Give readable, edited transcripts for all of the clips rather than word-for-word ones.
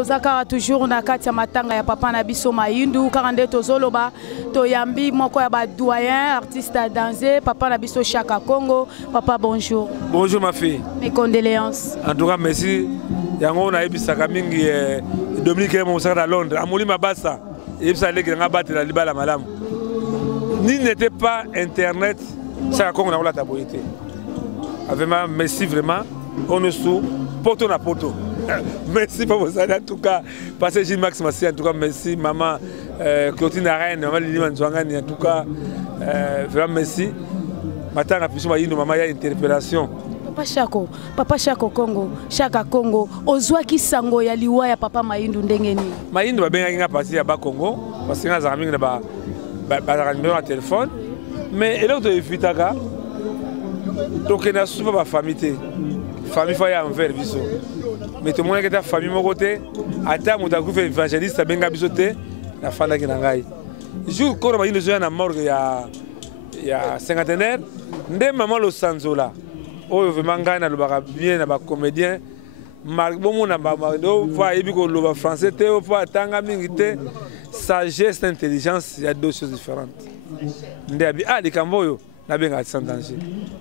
tozaka toujours na kati ya matanga ya papa na biso Mayindu karande tozoloba toyambi moko ya ba doyen artiste à danser papa na biso Chaka Congo. Papa bonjour. Bonjour ma fille. Mes condoléances. En tout cas merci. Yango na ebisaka mingi Dominique Monsaka à Londres. Amoli mabasa. Ebisa leki nga batela libala malamu. Ni n'était pas internet Chaka Congo na la taboité. Vraiment merci vraiment. On est sous poto na poto. Merci pour vous en tout cas. Passez Gilles Max Massi en tout cas merci maman Clotine Arène, maman Lili Manzwangani en tout cas vraiment merci. Matanga piso Mayindu maman ya interpellation. Papa Chaka Congo, Chaka Congo, ozwa ki sango ya liwa ya papa Mayindu ndenge ni. Mayindu babenga nga parti ya ba Congo parce que nga za mingi na ba numéro de téléphone mais eloko to evitaka tokena supa ba famille famille fa ya envers biso. Mais tout le monde qui est à famille mon côté, attends, mon d'accord fait évangéliste, ben gabisoté, la femme qui n'a pas. Jour quand on a eu le jeune à mort il y a cinquantenaire, ndé maman le sanzola. Oh vraiment gagner le bar bien, le bar comédien. Marc bon mon amba, do fois et puis que le bar français, te au fois tanga mingité, sagesse, intelligence, il y a deux choses différentes. Ndé abi les camboyo. Na benga sans danger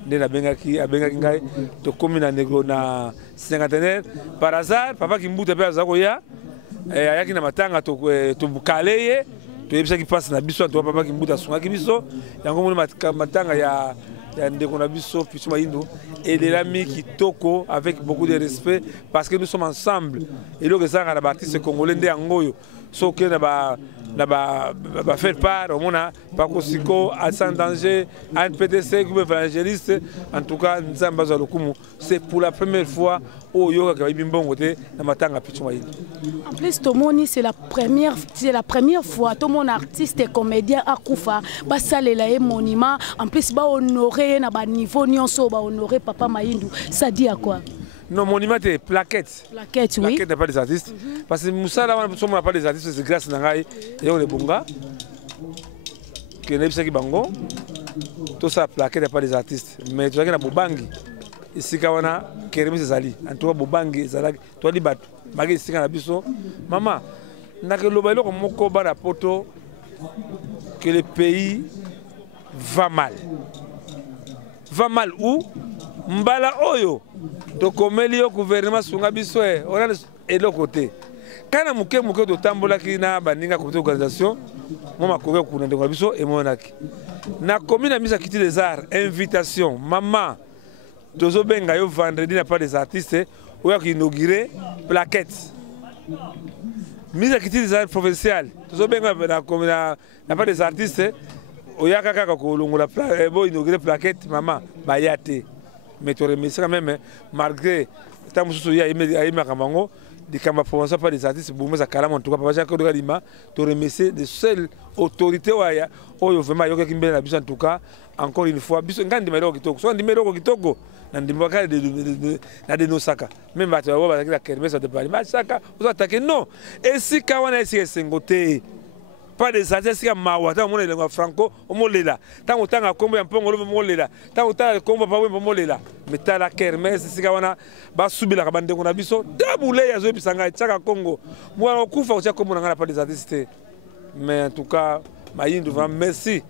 ndé na benga ki abenga ngai to komi na negro na cinquantenaire par hasard papa ki mbuta pe azako ya ayaki na matanga to bukaleye to yebisa ki passe na biso to papa ki mbuta sunga ki biso yango moni matanga ya ndeko na biso piso Mayindu et de l'ami qui toko avec beaucoup de respect parce que nous sommes ensemble et donc ça na artiste congolais ndé angoyo so que na ba faire part au mona pas kosiko à sans danger un PTC comme évangéliste en tout cas nzamba za lokumu c'est pour la première fois au yoga ka bimbongo te na matanga picho Mayindu. En plus Tomoni c'est la première fois tout mon artiste et comédien akufa basalela e monument en plus ba honorer na ba niveau nyonso ba honorer papa Mayindu ça dit à quoi? Non, monument est plaquette. Plaquette, oui. Plaquette n'est pas des artistes. Parce que Moussa, là, on n'a pas des artistes, c'est grâce à Nangaï et on est bonga. Que n'est pas bango. Tout ça, plaquette n'est pas des artistes. Mais tu vois qu'il y a Bobangi. Ici, quand on a Kérémy Zali. En tout cas, Bobangi, Zali. Toi, tu vas te ici, quand on a biso. Maman, n'a que le bailo comme Moko Barapoto que le pays va mal. Va mal où? Mbala oyo to komeli au gouvernement sunga biso on a de côté kana muke to tambola ki na baninga comité d'organisation moma koke kuna ndeko biso et monaki na commune mise à quitter les arts invitation maman tozo benga yo vendredi n'a pas des artistes ou ya ki inaugurer plaquette mise à quitter les arts provincial tozo benga na commune n'a pas des artistes ou ya kaka ko longola bo inaugurer plaquette maman bayate. Mais tu remercies quand même, malgré tant que tu as Kamango, des camarades provençaux pas des artistes, pour moi, ça en tout cas, parce que tu remercies des seules autorités, où vraiment, il y a quelqu'un qui en tout cas, encore une fois, il y a un numéro qui toque, soit un numéro qui toque, un numéro de Nosaka, même si tu as la kermesse de Paris, mais Saka, vous attaquez, non. Et si Kawana est singoté, pas des artistes qui ont mawata mon langue franco au molela tant autant à combo un peu ngolo molela tant autant combo pas oui molela mais ta la kermesse si kawana ba subila ka bande ngona biso dabule ya zo bisanga Chaka Congo moi okufa au Chaka Congo ngana pas des artistes mais en tout cas Mayindu vraiment merci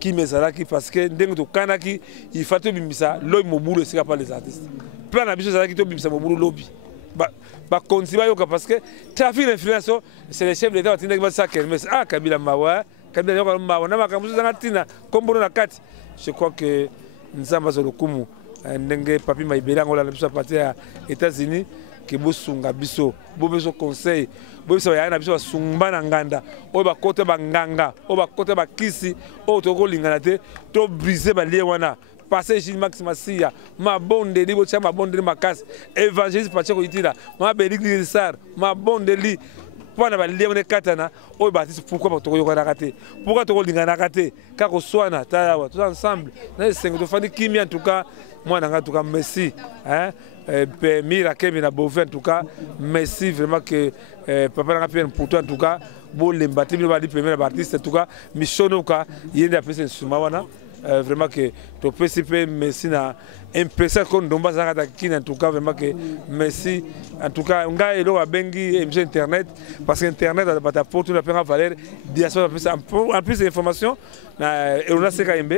qui me zalaki parce que ndenge to kanaki il faut to bimisa loy mobulu si pas les artistes plan na biso zalaki to bimisa mobulu lobby ba continue yoka parce que trafic d'influence c'est le chef de l'État qui va ça mais ah Kabila mawa Kabila yoka mawa na makambuzo za tina kombono na kati je crois que nzamba zo lokumu ndenge papi maibela ngola na biso parti ya États-Unis ke bosunga biso bobeso conseil bobeso ya na biso basumba na nganda o ba kote ba nganga o ba kote ba kisi o to ko lingana te to briser ba lie wana passer Gilles Max Massia, ma bonne de libo, ma bonne de ma casse, évangéliste Pacheco Itira, ma bélique Sar, ma bonne de lit, pour la léon katana, oh baptiste, pourquoi tu as raté? Pourquoi tu as raté? Car au soir, tous ensemble, les 5 de famille qui en tout cas, moi, en tout cas, merci. Mira Kevin a Beauvais en tout cas, merci vraiment que papa n'a pas pour toi en tout cas, bon les bâtiments va dire premier artiste en tout cas, Michonoka, il y a des personnes sur Mawana. vraiment que tu peux participer merci na impression qu'on domba ça qui en tout cas vraiment que merci en tout cas on a elo bengi émission internet parce que internet a pas porte la peine valeur diaspora en plus d'informations na elona CKMB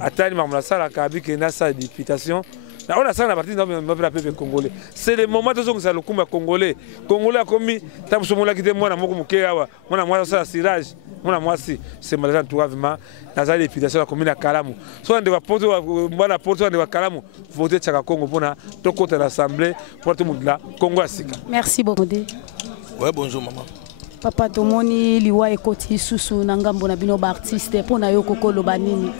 atali mamla sala kabi que na sa députation. On a ça la partie de la peuple congolais. C'est le moment de ça le combat congolais. Congolais a commis tant que ce moment-là qui était moi na moko mukewa, moi ça sirage, moi si c'est malheureux tout vraiment dans la députation la commune à Kalamu. Soit on doit porter moi la porte on doit Kalamu voter Tchaka Congo pour na to côté l'assemblée pour tout le monde là Congo asika. Merci beaucoup. Ouais, bonjour maman. Papa tomoni liwa ekoti susu na ngambo na bino ba artiste pona yo kokolo banini.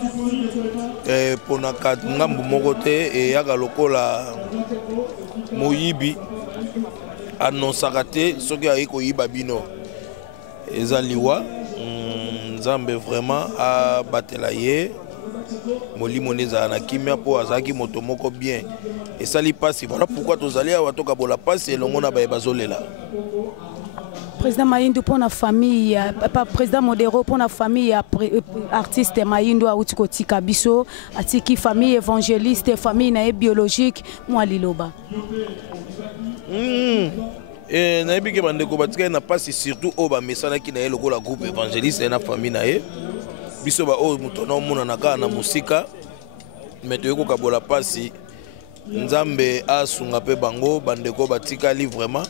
Pona ka ngambo moko te e yaka lokola moyibi annonsaka te soki ayi koyiba bino eza liwa nzambe vraiment abatela ye molimo neza na kimia po azaki moto moko bien esali pasi voilà pourquoi tozali awa tokabola pasi elongo na baye bazolela. Président Mayindu pour la famille, président Modero pour la famille, artiste Mayindu a outi kotika biso, atiki famille évangéliste, famille nae biologique, moi liloba. Na ebi ke bandeko batika na pasi surtout o ba mesana ki na lokola groupe évangéliste na famille nae. Biso ba o mutona mona naka na musika. Meto yoko kabola pasi. Nzambe asunga pe bango bandeko batika li vraiment.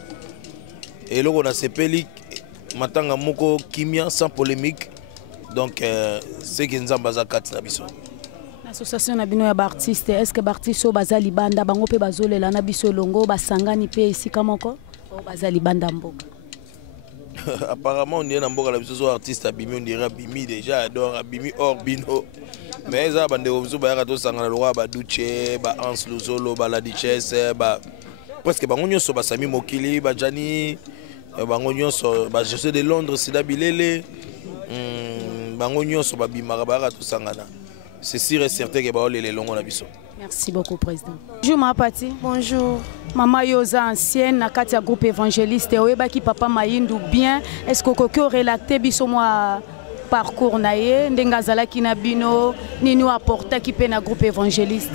Et là, on a sepeli matanga moko kimia sans polémique. Donc, c'est que nous avons besoin de biso. L'association Nabino ya artiste, est-ce que Bartiso bazali banda bango pe bazole la nabiso longo basangani pe ici kamoko o bazali banda mboka. Apparemment, on est dans mboka la biso artiste abimi on dirait abimi déjà adore abimi hors bino. Mais ça bande biso ba ya to sangana lo ba Duche, ba Hans Luzolo, ba la Duchesse, ba presque bango nyonso basami mokili ba Jani bango nyonso ba José de Londres sida bilele bango nyonso ba bimaka ba to sangana. C'est sûr et certain que ba olele longo na biso. Merci beaucoup président. Bonjour ma Pati. Bonjour. Maman Yoza ancienne na Katia groupe évangéliste oyeba ki papa Mayindu bien est-ce que kokyo relaté biso moi parcours naie ndenga zalaki na bino nini apporter ki pe na groupe évangéliste.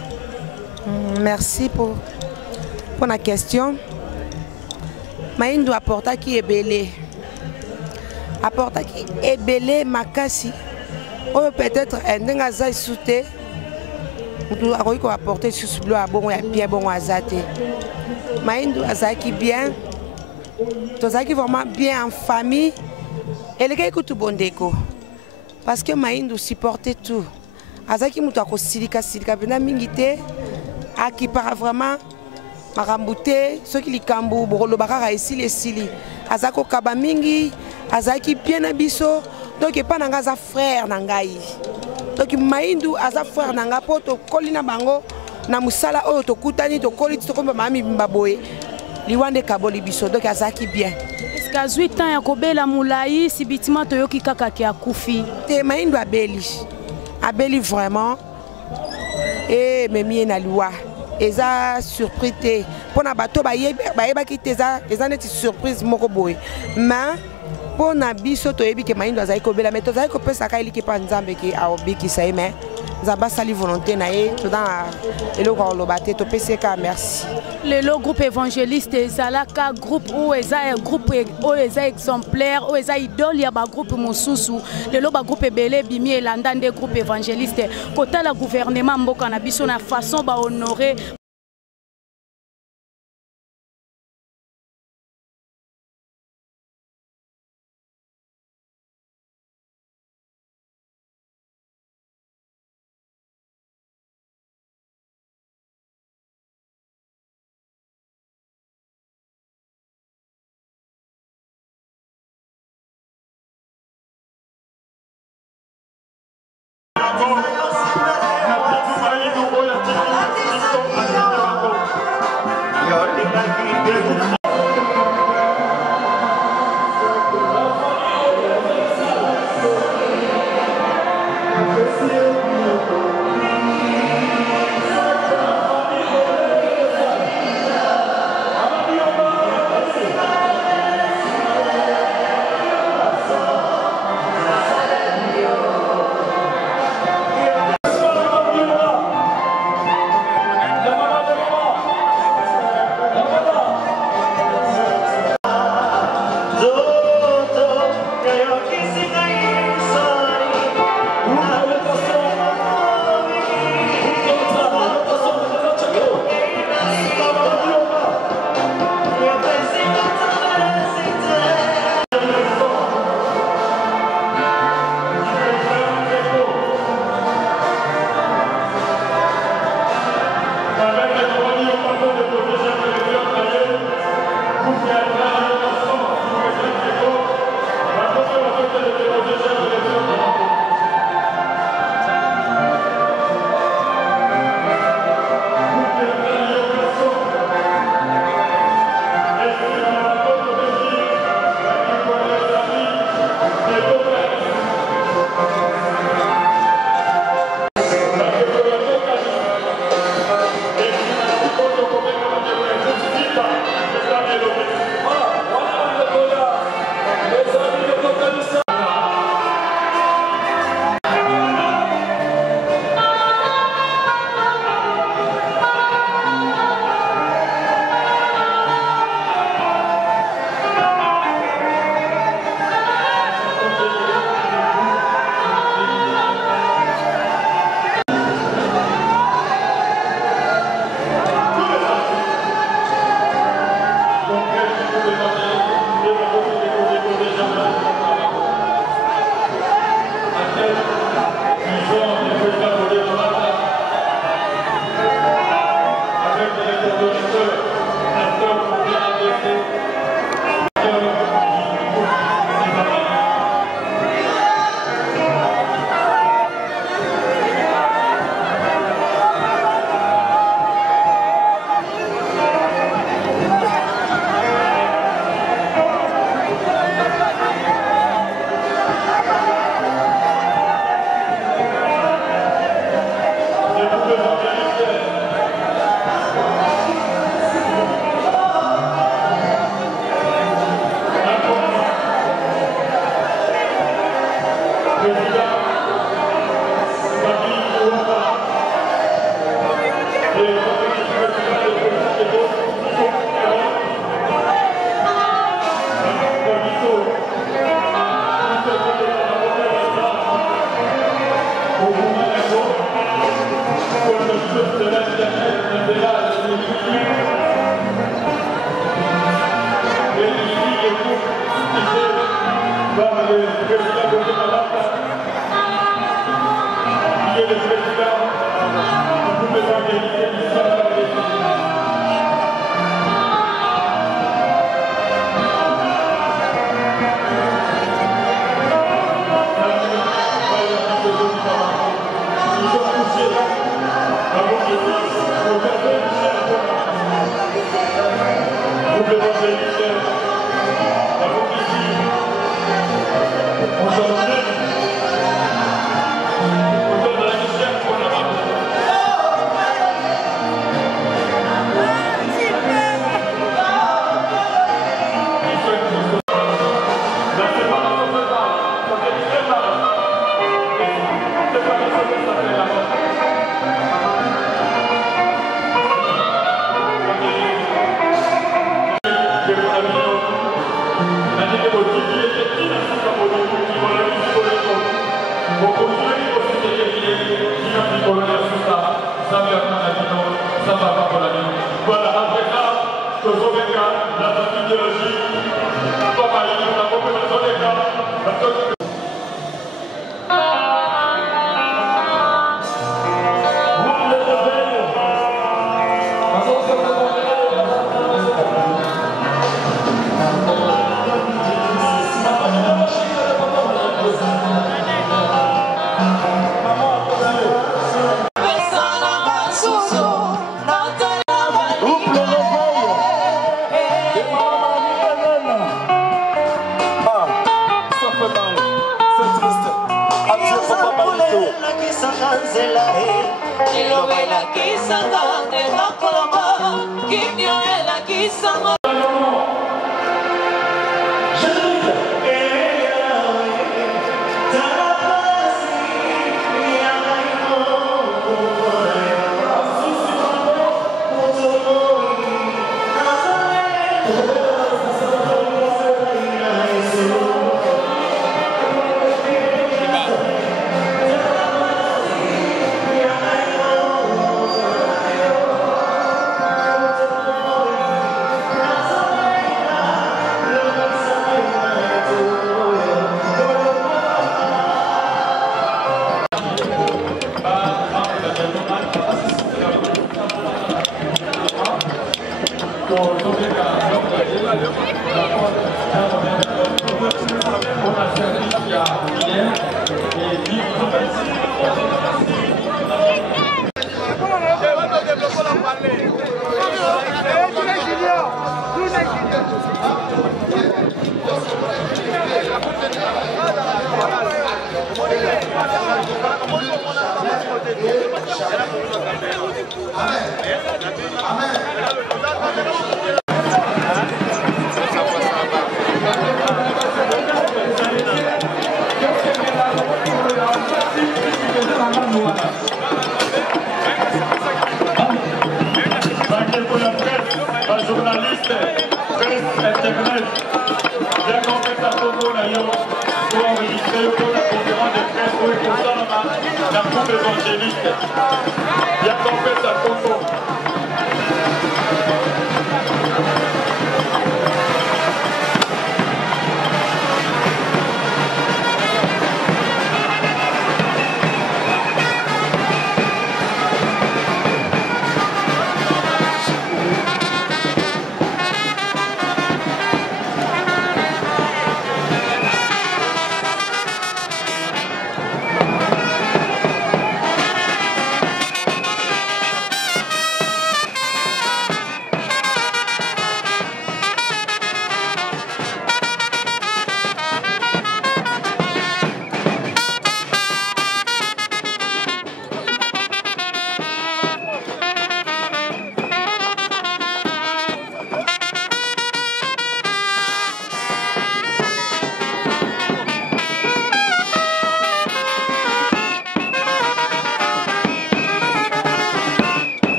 Merci pour la question. Mayindu apporta qui est belé. Apporta qui est belé makasi. Ou peut-être un dengaza souté. Nous avons apporté sur ce bloc à bon et bien bon azate. Mayindu azaki bien. Tozaki vraiment bien en famille. Et les gars écoutent bon déco. Parce que Mayindu supportait tout. Azaki moutako silika bena mingite. A qui part vraiment. Marambouté, ceux qui likambu, borolo bakara ici les sili. Azako kabamingi, azaki bien abisso, donc il pas nangaza frère nangai. Donc Mayindu aza frère nanga poto kolina bango na musala oyo to kutani to koli to komba mami mbaboye. Liwande kaboli biso donc azaki bien. Est-ce qu'à 8 ans yakobela mulai si bitima to yoki kaka ki akufi. Te Mayindu abeli vraiment et memi na loi. Eza surpris te pona bato ba yeba ki teza eza neti surprise moko boy mais pona biso to yebi ke Mayindu azali ko bela mais to azali ko pesa ka eliki pa nzambe ki aobi ki sai mais nzamba sali volonté na ye to dans eloko lobate to peseka merci. Le groupe évangéliste ezalaka groupe ou eza groupe ou eza exemplaire ou eza idole ya ba groupe mosusu le ba groupe belé bimi elanda nde groupe évangéliste kota la gouvernement mboka na biso na façon ba honorer Merci.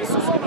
Parce que